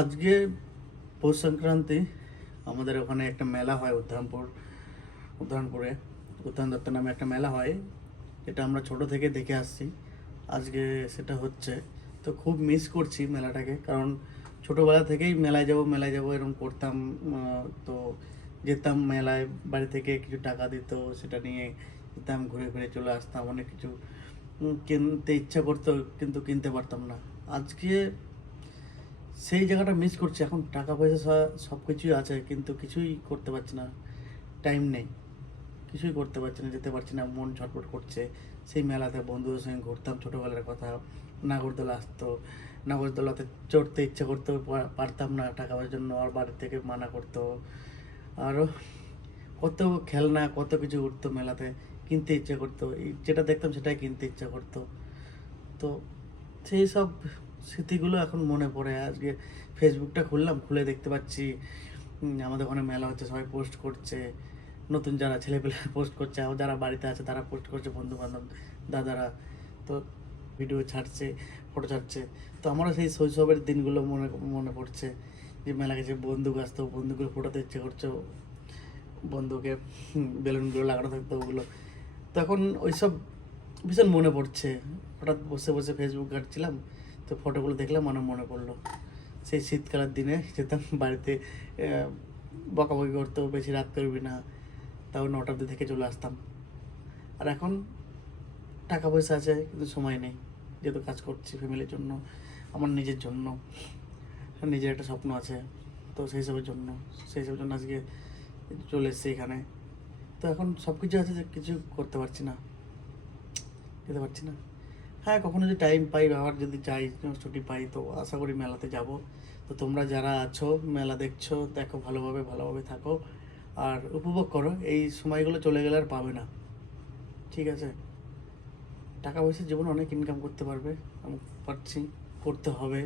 আজকে পৌষ সংক্রান্তি। আমাদের ওখানে একটা মেলা হয় উদ্যানপুরে উদ্যান দত্ত নামে একটা মেলা হয়, যেটা আমরা ছোট থেকে দেখে আসছি। আজকে সেটা হচ্ছে, তো খুব মিস করছি মেলাটাকে, কারণ ছোটোবেলা থেকেই মেলায় যাব এরকম করতাম। তো যেতাম মেলায়, বাড়ি থেকে কিছু টাকা দিত, সেটা নিয়ে যেতাম, ঘুরে ঘুরে চলে আসতাম। অনেক কিছু কিনতে ইচ্ছা করতো, কিন্তু কিনতে পারতাম না। আজকে সেই জায়গাটা মিস করছি। এখন টাকা পয়সা সব কিছুই আছে, কিন্তু কিছুই করতে পারছি না, টাইম নেই, কিছুই করতে পারছি না, যেতে পারছি না, মন ছটফট করছে। সেই মেলাতে বন্ধুদের সঙ্গে ঘুরতাম, ছোটোবেলার কথা। নাগরদোলা আসতো, নাগরদোলাতে চড়তে ইচ্ছা করতো, পারতাম না টাকা পয়সার জন্য, আর বাড়ি থেকে মানা করতো। আরও কত খেলনা, কত কিছু উঠতো মেলাতে, কিনতে ইচ্ছে করতো, যেটা দেখতাম সেটাই কিনতে ইচ্ছা করতো। তো সেই সব স্মৃতিগুলো এখন মনে পড়ে। আজকে ফেসবুকটা খুললাম, খুলে দেখতে পাচ্ছি আমাদের ওখানে মেলা হচ্ছে, সবাই পোস্ট করছে, নতুন যারা ছেলেপেলে পোস্ট করছে, আর যারা বাড়িতে আছে তারা পোস্ট করছে, বন্ধু বান্ধব দাদারা। তো ভিডিও ছাড়ছে, ফটো ছাড়ছে। তো আমারও সেই শৈশবের দিনগুলো মনে মনে পড়ছে, যে মেলা গেছে, বন্দুক আসতো, বন্দুকগুলো ফোটাতে ইচ্ছে করছে, বন্দুকে বেলুনগুলো লাগানো থাকতো ওগুলো। তখন ওইসব ভীষণ মনে পড়ছে। হঠাৎ বসে বসে ফেসবুক ঘাঁটছিলাম, তো ফটোগুলো দেখলাম, মনে পড়লো সেই শীতকালের দিনে যেতাম বাড়িতে। বকাবকি করতো, বেশি রাত করবি না, তাও 9টা অবধি থেকে চলে আসতাম। আর এখন টাকা পয়সা আছে, কিন্তু সময় নেই, যেহেতু কাজ করছি ফ্যামিলির জন্য, আমার নিজের জন্য, নিজের একটা স্বপ্ন আছে। তো সেই সবের জন্য আজকে চলে এসেছি এখানে। তো এখন সব কিছু আছে, যে কিছু করতে পারছি না, যেতে পারছি না। হ্যাঁ, কখনো যদি টাইম পাই, আবার যদি যাই, ছুটি পাই, তো আশা করি মেলাতে যাব। তো তোমরা যারা আছো, মেলা দেখছো, দেখো, ভালোভাবে থাকো, আর উপভোগ করো। এই সময়গুলো চলে গেলে আর পাবে না, ঠিক আছে? টাকা পয়সা জীবনে অনেক ইনকাম করতে পারবে, আমি পারছি, করতে হবে।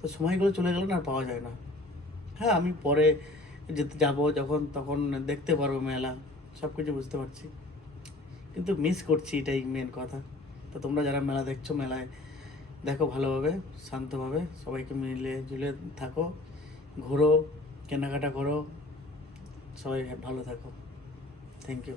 তো সময়গুলো চলে গেলে না আর পাওয়া যায় না। হ্যাঁ, আমি পরে যেতে যাবো যখন, তখন দেখতে পারবো মেলা, সব কিছু বুঝতে পারছি, কিন্তু মিস করছি, এটাই মেন কথা। তো তোমরা যারা মেলা দেখছো, মেলায় দেখো ভালোভাবে, শান্তভাবে, সবাইকে মিলে ঝুলে থাকো, ঘোরো, কেনাকাটা করো, সবাই ভালো থাকো। Thank you.